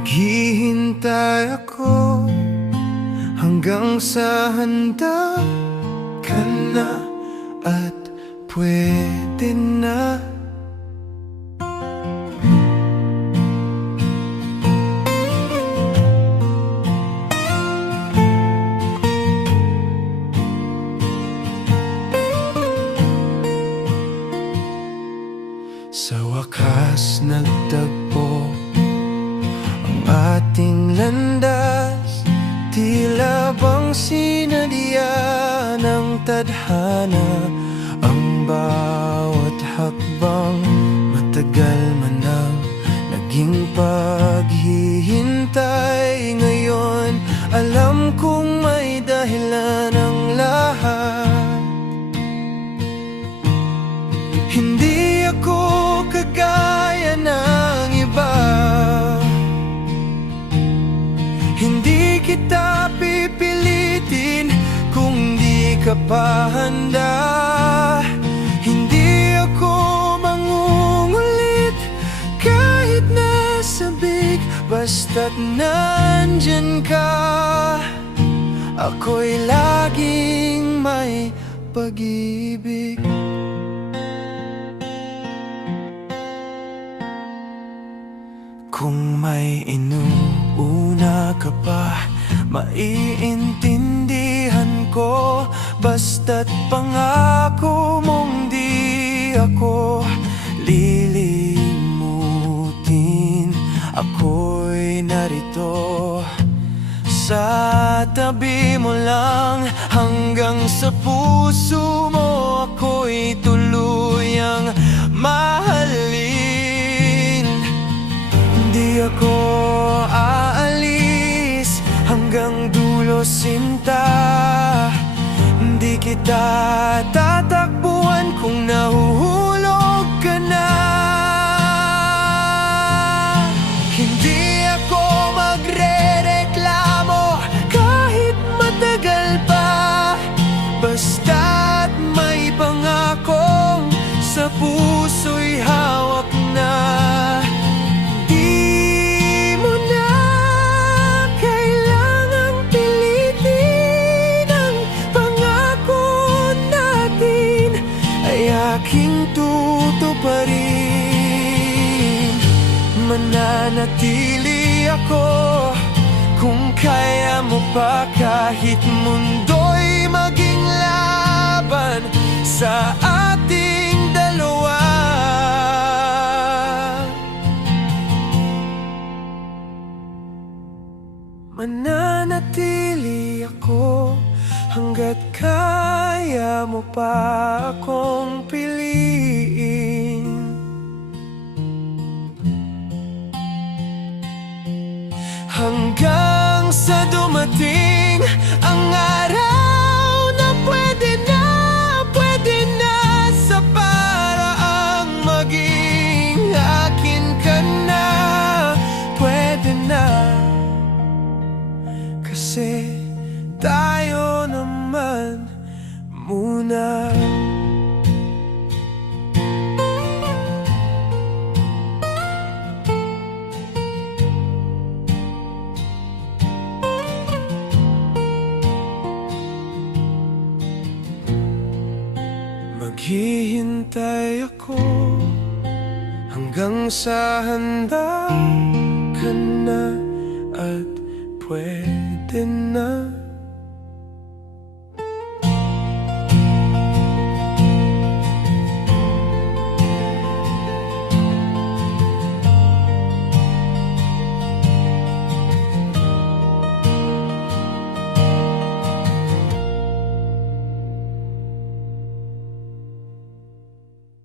Maghihintay ako hanggang sa handa ka na at pwede na. Sa wakas nagtagpo ang ating landas, tila bang sinadya ng tadhana. Ang bawat hakbang matagal man ang naging paghihintay. Ngayon alam kong may dahilan ang lahat. Hindi ako kagaya ng iba, hindi kita pipilitin kung di ka pa handa. Hindi ako mangungulit kahit nasabik, basta't nandyan ka. Ako'y laging may pag-ibig. Kung may inuuna ka pa, maiintindihan ko. Basta't pangako mong di ako lilimutin. Ako'y narito sa tabi mo lang, hanggang sa puso mo ako'y tuluyang mahalin. Di ako aalis hanggang dulo, sinta. Di kita tatakbuhan kung nahuhulog ka na. Hindi ako magrereklamo kahit matagal pa, basta't may pangakong sa puso'y hawak na. Aking tutuparin, mananatili ako kung kaya mo pa, kahit mundo'y maging laban sa ating dalawa. Mananatili ako hanggat kaya mo pa akong piliin. Hanggang sa dumating ang araw na pwede na sa paraang maging akin ka na. Pwede na, kasi tayo naman muna. Maghihintay ako hanggang sa handa ka na at pwede na.